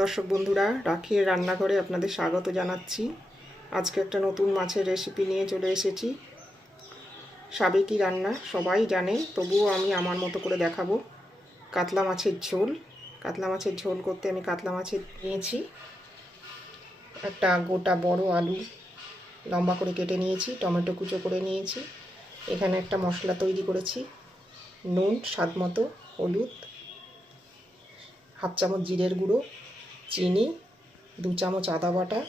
দর্শক বন্ধুরা, রাখির রান্নাঘরে আপনাদের স্বাগত জানাচ্ছি। আজকে একটা নতুন মাছের রেসিপি নিয়ে চলে এসেছি। সাবেকি রান্না সবাই জানে, তবুও আমি আমার মতো করে দেখাবো। কাতলা মাছের ঝোল। কাতলা মাছের ঝোল করতে আমি কাতলা মাছের নিয়েছি একটা গোটা বড় আলু লম্বা করে কেটে নিয়েছি, টমেটো কুচো করে নিয়েছি। এখানে একটা মশলা তৈরি করেছি। নুন স্বাদ মতো, হলুদ, হাফ চামচ জিরের গুঁড়ো, চিনি, 2 চামচ আদা বাটা,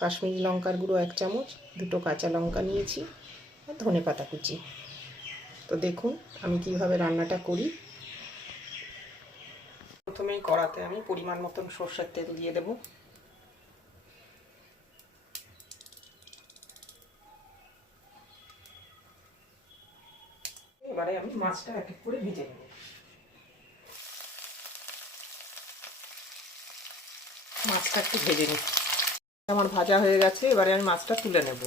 কাশ্মীরি লঙ্কার গুঁড়ো 1 চামচ, 2টো কাঁচা লঙ্কা নিয়েছি, আর ধনে পাতা কুচি। তো দেখুন আমি কিভাবে রান্নাটা করি। প্রথমেই কড়াতে আমি পরিমাণ মতন সরষের তেল দিয়ে দেব। এবারে আমি মাছটা এক এক করে ভেজে নেব। মাছটা একটু ভেজে নিই। আমার ভাজা হয়ে গেছে, এবারে আমি মাছটা তুলে নেব।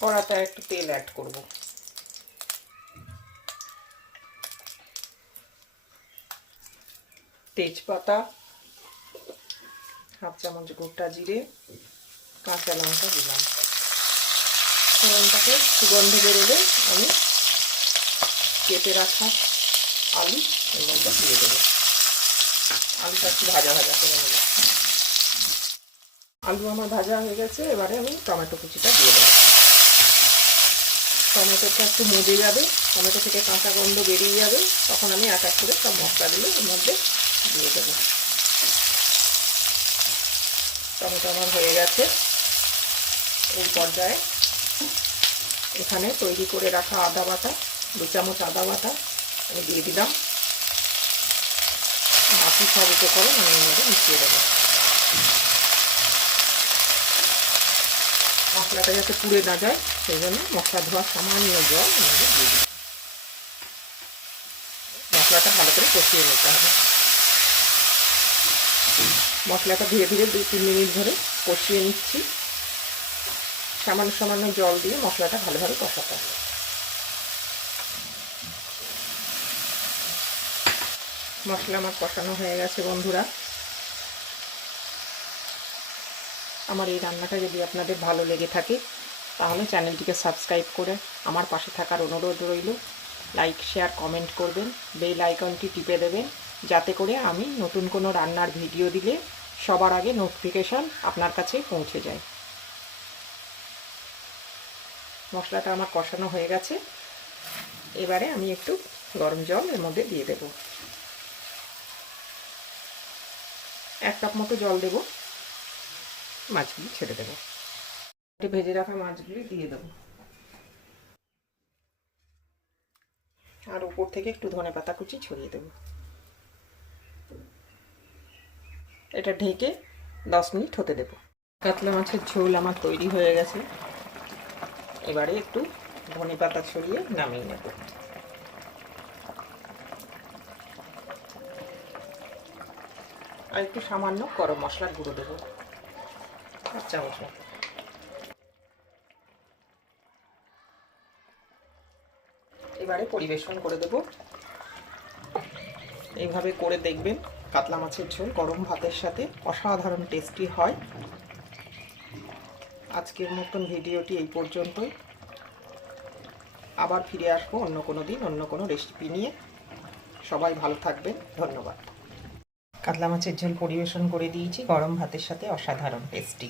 কড়াতে একটু তেল অ্যাড করব। তেজপাতা, হাফ চামচ গোটা জিরে, কাঁচা লঙ্কা দিলাম। ফোড়নটাকে সুগন্ধ বেরোলে আমি কেটে রাখা আলু এর মধ্যে দিয়ে দেবো। আলুটা একটু ভাজা ভাজা করে নেব। আলু আমার ভাজা হয়ে গেছে, এবারে আমি টমেটো কুচিটা দিয়ে দেবো। টমেটোটা একটু মজে যাবে, টমেটো থেকে কাঁচা গন্ধ বেরিয়ে যাবে, তখন আমি এক এক করে সব মশলাগুলো এর মধ্যে দিয়ে দেবো। টমেটো আমার হয়ে গেছে। এই পর্যায়ে এখানে তৈরি করে রাখা আদা বাটা, 2 চামচ আদা বাটা আমি দিয়ে দিলাম। বাকি সব উপকরণ আমি এর মধ্যে মিশিয়ে দেবো। মশলাটা যাতে পুড়ে না যায় সেই জন্য মশলা ধোয়ার সামান্য জল আমাদের দিয়ে দিই। মশলাটা ভালো করে কষিয়ে নিতে হবে। মশলাটা ধীরে ধীরে 2-3 মিনিট ধরে কষিয়ে নিচ্ছি। সামান্য সামান্য জল দিয়ে মশলাটা ভালোভাবে কষাতে হবে। মশলা আমার কষানো হয়ে গেছে বন্ধুরা। আমার এই রান্নাটা যদি আপনাদের ভালো লেগে থাকে তাহলে চ্যানেলটিকে সাবস্ক্রাইব করে আমার পাশে থাকার অনুরোধ রইল। লাইক, শেয়ার, কমেন্ট করবেন, বেল আইকনটি টিপে দেবেন, যাতে করে আমি নতুন কোনো রান্নার ভিডিও দিলে সবার আগে নোটিফিকেশান আপনার কাছে পৌঁছে যায়। মশলাটা আমার কষানো হয়ে গেছে, এবারে আমি একটু গরম জল এর মধ্যে দিয়ে দেব। 1 কাপ মতো জল দেব। মাছগুলি ছেড়ে দেবো। ভেজে রাখা মাছগুলি দিয়ে দেবো, আর উপর থেকে একটু ধনে পাতা কুচি ছড়িয়ে দেবো। এটা ঢেকে 10 মিনিট হতে দেবো। কাতলা মাছের ঝোল আমার তৈরি হয়ে গেছে। এবারে একটু ধনে পাতা ছড়িয়ে নামিয়ে নেব। আর একটু সামান্য গরম মশলার গুঁড়ো দেবো, 1 চামচ মতো। এবারে পরিবেশন করে দেব। এইভাবে করে দেখবেন, কাতলা মাছের ঝোল গরম ভাতের সাথে অসাধারণ টেস্টি হয়। আজকের মতন ভিডিওটি এই পর্যন্তই। আবার ফিরে আসবো অন্য কোনো দিন অন্য কোনো রেসিপি নিয়ে। সবাই ভালো থাকবেন, ধন্যবাদ। কাতলা মাছের ঝোল পরিবেশন করে দিয়েছি গরম ভাতের সাথে, অসাধারণ টেস্টি।